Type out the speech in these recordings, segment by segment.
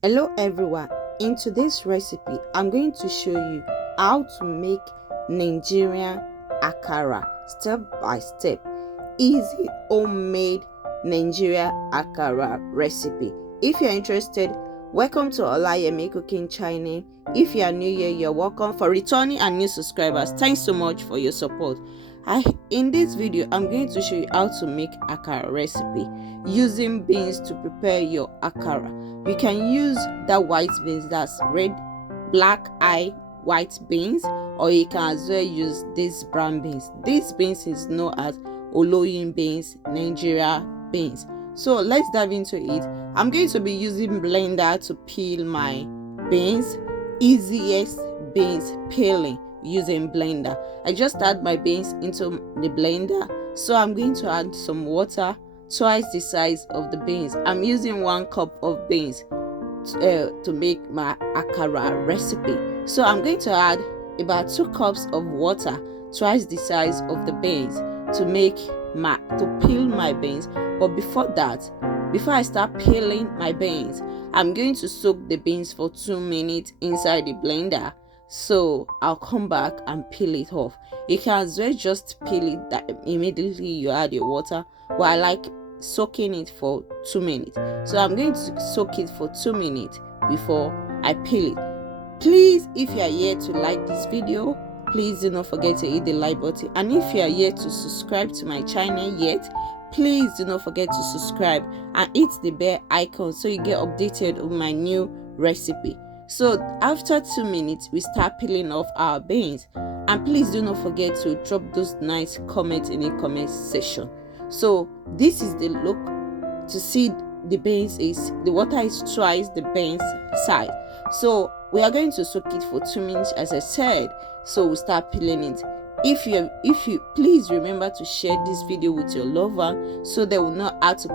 Hello everyone, in today's recipe I'm going to show you how to make Nigerian Akara step by step. Easy homemade Nigerian Akara recipe. If you're interested, welcome to Olayemi cooking channel. If you are new here, you're welcome. For returning and new subscribers, thanks so much for your support. In this video I'm going to show you how to make Akara recipe using beans to prepare your Akara. You can use that white beans, that's red, black eye white beans, or you can as well use this brown beans. This beans is known as Olayemi beans, Nigeria beans. So let's dive into it. I'm going to be using blender to peel my beans. Easiest beans peeling using blender. I just add my beans into the blender, so I'm going to add some water, twice the size of the beans. I'm using 1 cup of beans to make my Akara recipe, so I'm going to add about 2 cups of water, twice the size of the beans, to peel my beans. But before I start peeling my beans, I'm going to soak the beans for 2 minutes inside the blender. So I'll come back and peel it off. You can as well just peel it that immediately you add your water, but I like soaking it for 2 minutes. So I'm going to soak it for 2 minutes before I peel it. Please, if you are here to like this video, please do not forget to hit the like button. And if you are here to subscribe to my channel yet, please do not forget to subscribe and hit the bell icon so you get updated on my new recipe. So after 2 minutes, we start peeling off our beans, and please do not forget to drop those nice comments in the comment section. So this is the look. To see the beans, is the water is twice the beans size. So we are going to soak it for 2 minutes, as I said. So we start peeling it. If you please remember to share this video with your loved one, so they will know how to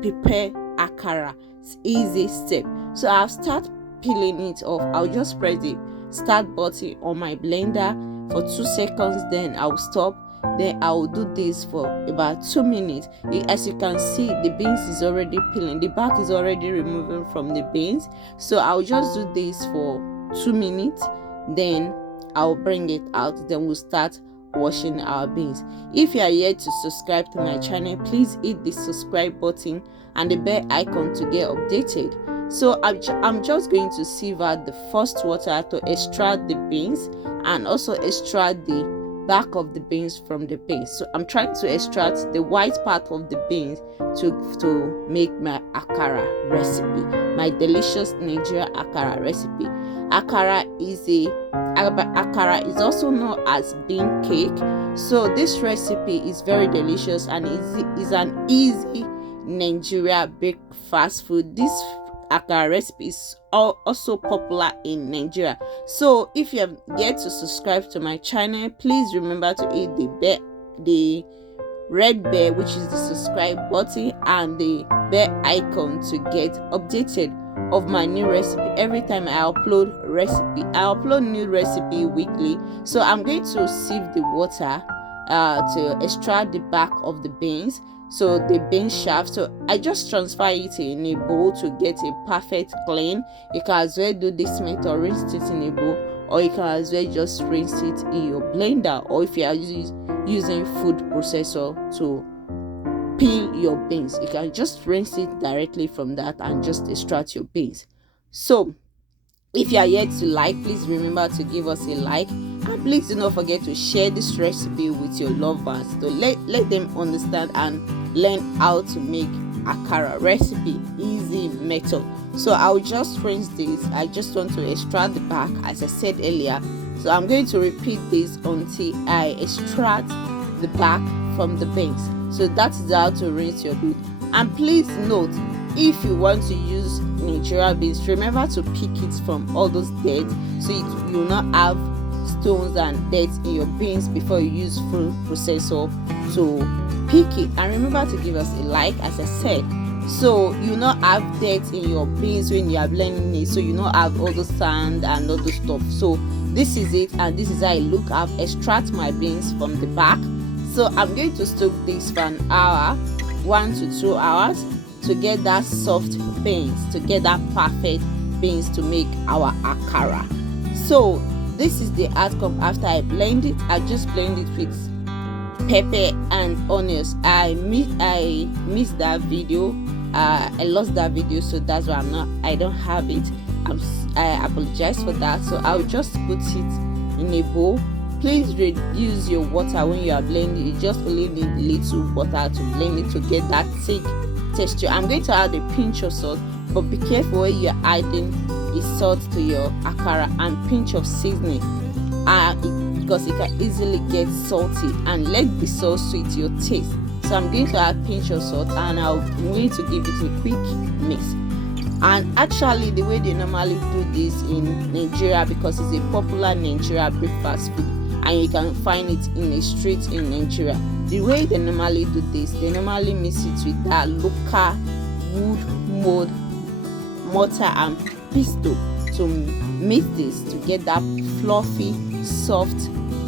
prepare Akara. It's easy step. So I'll start peeling it off. I'll just press the start button on my blender for 2 seconds, then I'll stop. Then I'll do this for about 2 minutes. As you can see, the beans is already peeling, the back is already removing from the beans. So I'll just do this for 2 minutes, then I'll bring it out, then we'll start washing our beans. If you are yet to subscribe to my channel, please hit the subscribe button and the bell icon to get updated. So I'm just going to sieve out the first water to extract the beans and also extract the back of the beans from the beans. So I'm trying to extract the white part of the beans to make my Akara recipe, my delicious Nigerian Akara recipe. Akara is also known as bean cake. So this recipe is very delicious and is an easy Nigeria breakfast food. This Akara recipe is also popular in Nigeria. So if you have yet to subscribe to my channel, please remember to hit the red bell, which is the subscribe button, and the bell icon to get updated of my new recipe. Every time I upload recipe, I upload new recipe weekly. So I'm going to sieve the water to extract the back of the beans, so the bean shaft. So I just transfer it in a bowl to get a perfect clean. You can as well do this method, rinse it in a bowl, or you can as well just rinse it in your blender, or if you are using food processor to peel your beans, you can just rinse it directly from that and just extract your beans. So if you are yet to like, please remember to give us a like, and please do not forget to share this recipe with your loved ones to let them understand and learn how to make Akara recipe, easy method. So I'll just rinse this. I just want to extract the back, as I said earlier. So I'm going to repeat this until I extract the back from the beans. So that is how to rinse your beans. And please note, if you want to use Nigerian beans, remember to pick it from all those dirt, so you will not have stones and dirt in your beans before you use food processor to pick it. And remember to give us a like, as I said, so you not have dirt in your beans when you are blending it, so you not have all the sand and all the stuff. So this is it, and this is how I look. I've extract my beans from the back. So I'm going to soak this for an hour, 1 to 2 hours. to get that soft beans, to get that perfect beans to make our akara. So this is the outcome after I blend it. I just blend it with pepper and onions. I missed that video. I lost that video, so that's why I don't have it. I apologize for that. So I'll just put it in a bowl. Please reduce your water when you are blending. You just only need little water to blend it to get that thick texture. I'm going to add a pinch of salt, but be careful when you're adding a salt to your akara, and pinch of seasoning because it can easily get salty, and let the salt suit your taste. So I'm going to add pinch of salt, and I'm going to give it a quick mix. And actually the way they normally do this in Nigeria, because it's a popular Nigeria breakfast food and you can find it in a street in Nigeria, the way they normally do this, they normally mix it with that local wood mortar and pestle to mix this to get that fluffy, soft,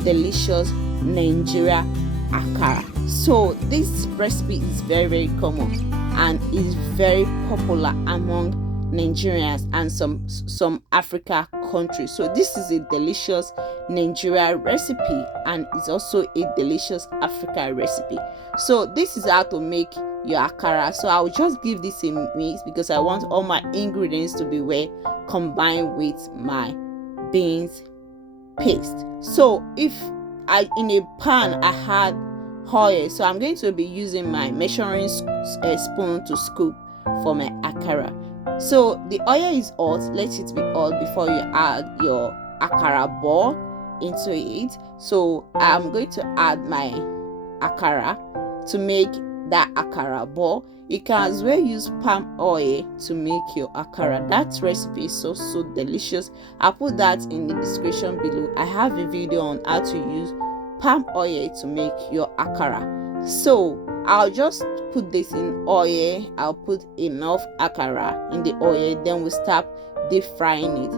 delicious Nigeria akara. So this recipe is very common and is very popular among Nigerians and some Africa countries. So this is a delicious Nigeria recipe, and it's also a delicious Africa recipe. So this is how to make your akara. So I'll just give this a mix because I want all my ingredients to be well combined with my beans paste. So if in a pan I had oil, so I'm going to be using my measuring spoon to scoop for my akara. So the oil is hot, let it be hot before you add your akara ball into it. So I'm going to add my akara to make that akara ball. You can as well use palm oil to make your akara. That recipe is so delicious. I'll put that in the description below. I have a video on how to use palm oil to make your akara. So I'll just put this in oil. I'll put enough akara in the oil, then we'll start deep frying it.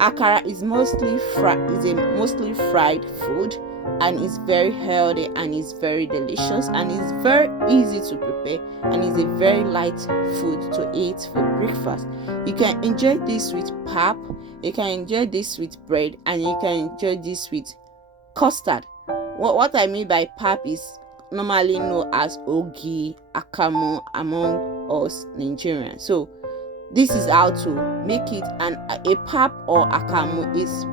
Akara is mostly fried food, and it's very healthy, and it's very delicious, and it's very easy to prepare, and it's a very light food to eat for breakfast. You can enjoy this with pap, you can enjoy this with bread, and you can enjoy this with custard. What I mean by pap is normally known as ogi, AKAMU among us Nigerians. So this is how to make it. And a pap or AKAMU is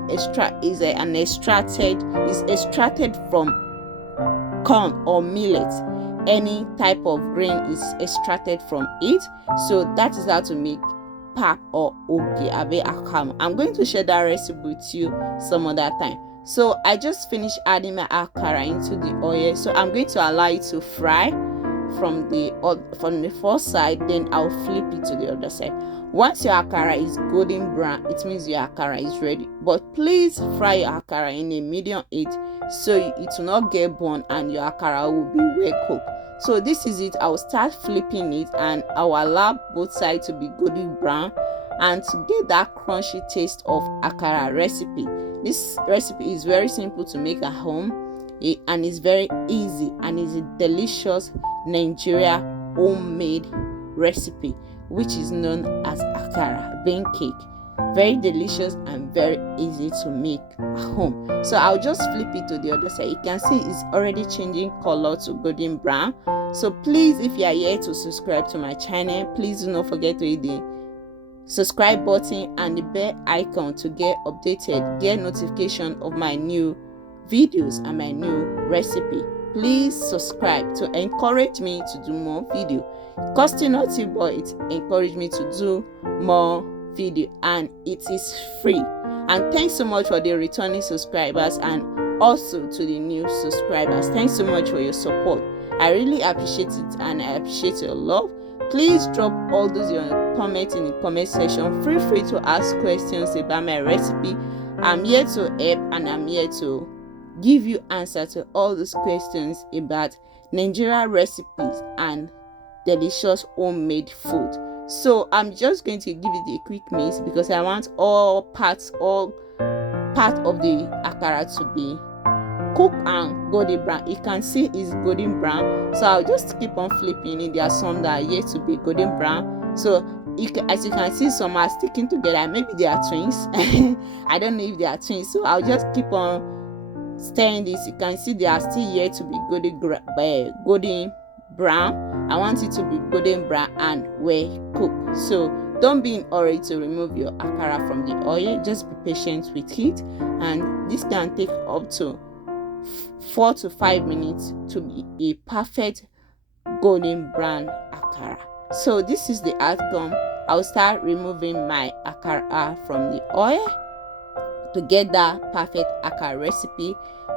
extracted from corn or millet. Any type of grain is extracted from it. So that is how to make pap or ogi abe AKAMU. I'm going to share that recipe with you some other time. So I just finished adding my akara into the oil, so I'm going to allow it to fry from the first side, then I'll flip it to the other side. Once your akara is golden brown, it means your akara is ready. But please fry your akara in a medium heat so it will not get burned and your akara will be well cooked. So this is it. I'll start flipping it and I'll allow both sides to be golden brown, and to get that crunchy taste of akara recipe. This recipe is very simple to make at home, and it's very easy, and it's a delicious Nigeria homemade recipe which is known as akara bean cake. Very delicious and very easy to make at home. So I'll just flip it to the other side. You can see it's already changing color to golden brown. So please, if you are here to subscribe to my channel, please do not forget to hit the subscribe button and the bell icon to get notification of my new videos and my new recipe. Please subscribe to encourage me to do more video. Costing nothing, but it encourage me to do more video, and it is free. And thanks so much for the returning subscribers and also to the new subscribers. Thanks so much for your support. I really appreciate it, and I appreciate your love. Please drop all those your comments in the comment section. Feel free to ask questions about my recipe. I'm here to help, and I'm here to give you answer to all those questions about Nigeria recipes and delicious homemade food. So I'm just going to give it a quick mix because I want all part of the akara to be cook and golden brown. You can see it's golden brown, so I'll just keep on flipping it. There are some that are yet to be golden brown, so as you can see, some are sticking together. Maybe they are twins. I don't know if they are twins, so I'll just keep on stirring this. You can see they are still yet to be golden brown. I want it to be golden brown and well cooked. So don't be in a hurry to remove your akara from the oil. Just be patient with it, and this can take up to 4 to 5 minutes to be a perfect golden brown akara. So this is the outcome. I'll start removing my akara from the oil to get that perfect akara recipe.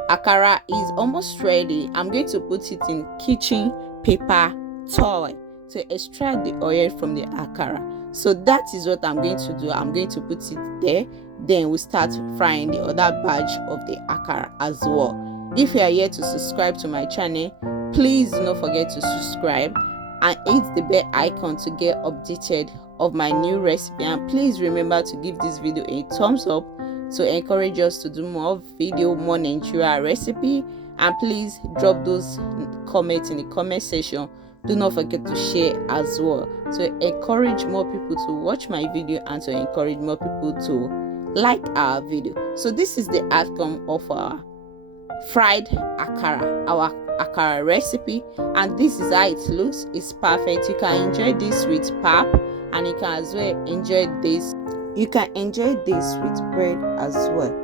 Akara is almost ready. I'm going to put it in kitchen paper towel to extract the oil from the akara. So that is what I'm going to do. I'm going to put it there. Then we'll start frying the other batch of the akara as well. If you are here to subscribe to my channel, please do not forget to subscribe and hit the bell icon to get updated of my new recipe. And please remember to give this video a thumbs up to encourage us to do more Nigeria recipe. And please drop those comments in the comment section. Do not forget to share as well to encourage more people to watch my video and to encourage more people to like our video. So this is the outcome of our fried akara, our akara recipe, and this is how it looks. It's perfect. You can enjoy this with pap, and you can as well enjoy this. You can enjoy this with bread as well.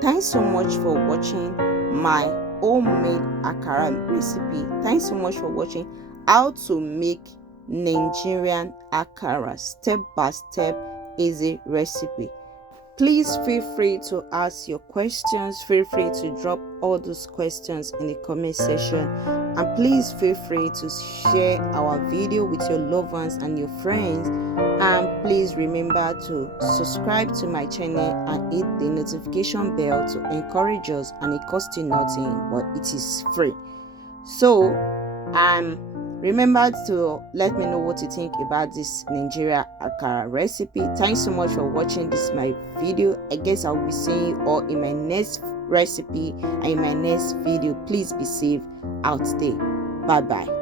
Thanks so much for watching my homemade akara recipe. Thanks so much for watching how to make Nigerian akara step by step easy recipe. Please feel free to ask your questions. Feel free to drop all those questions in the comment section, and please feel free to share our video with your loved ones and your friends. And please remember to subscribe to my channel and hit the notification bell to encourage us, and it costs you nothing, but it is free. So remember to let me know what you think about this Nigeria akara recipe. Thanks so much for watching this my video. I guess I'll be seeing you all in my next recipe and in my next video. Please be safe out there. Bye bye.